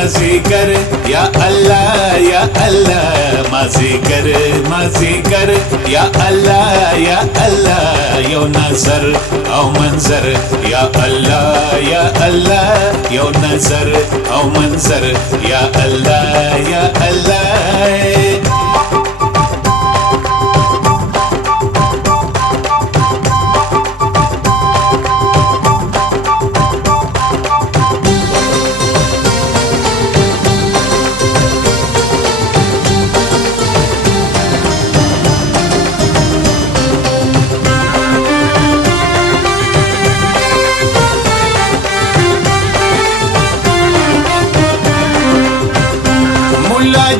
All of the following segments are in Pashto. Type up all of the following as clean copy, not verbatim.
مازیګر یا الله یا الله مازیګر مازیګر یا الله یا الله یو نظر او منظر یا الله یا الله یو نظر او منظر یا الله یا الله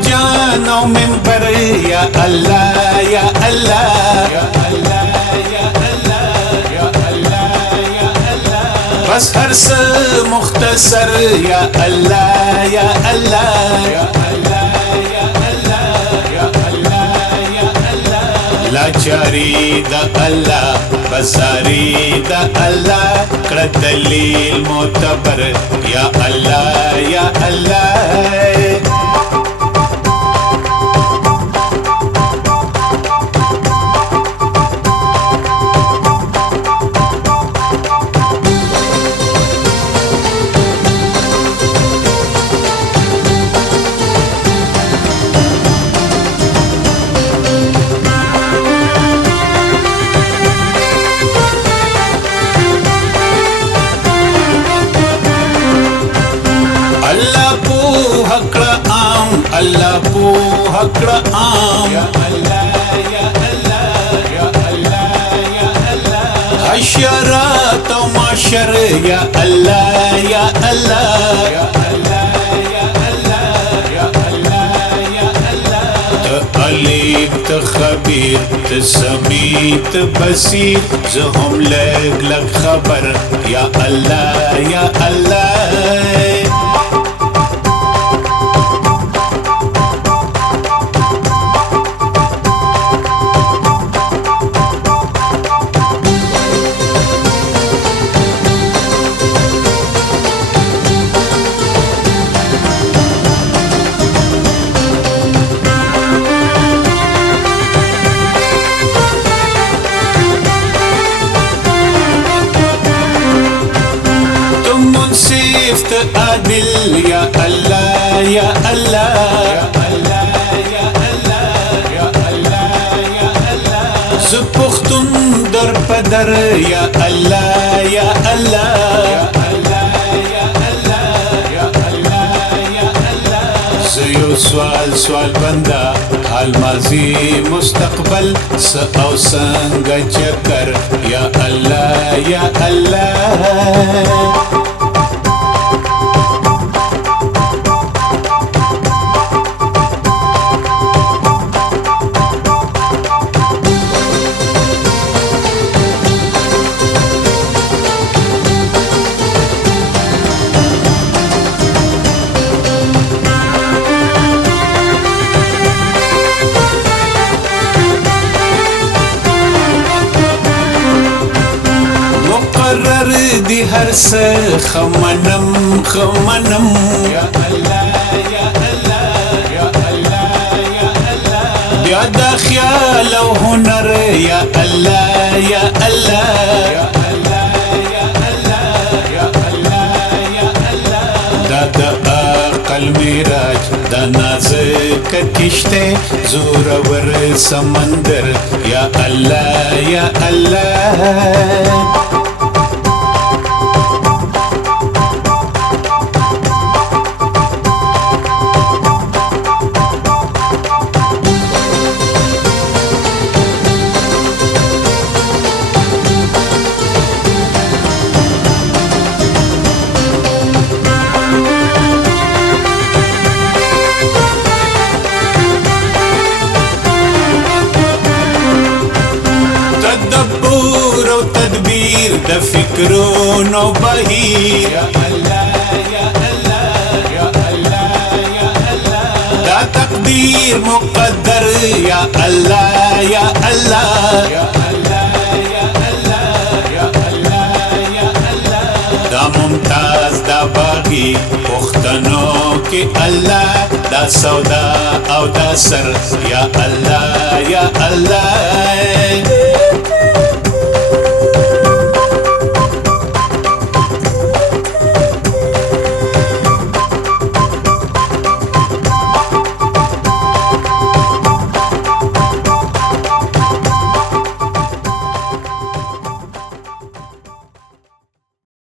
جانو منبر یا الله یا الله یا الله یا الله یا الله یا الله بس هر څه مختصر یا الله یا الله یا الله یا الله یا الله یا الله لاچاری دا الله بساری دا الله کړه دلیل معتبر یا الله یا الله الله پو حق عام یا الله یا الله یا الله یا الله حشرات و معشر یا الله یا الله یا الله یا الله یا الله یا الله علیم ته خبیر ته سمیع ته بصیر زه هم لږ لږ خبر یا الله یا الله عادل یا الله یا الله یا الله یا الله یا الله یا الله زه پښتون در پدر یا الله یا الله یا الله یا الله یا الله یا الله زه یو سوال بندا حال ماضی مستقبل س او څنګه چکر یا الله یا الله دی هر څه خمنم خمنم یا الله یا الله یا الله یا الله بیا د خیال او هنر یا الله یا الله یا الله یا الله یا الله یا الله دا د عقل معراج دا نازک کشته زور ور سمندر یا الله یا الله د فکرونو بهیر یا الله یا الله یا الله یا الله دا تقدیر مقدر یا الله یا الله یا الله یا الله یا الله یا الله دا ممتاز دا باغی پختنو کې الله دا سودا او دا سر یا الله یا الله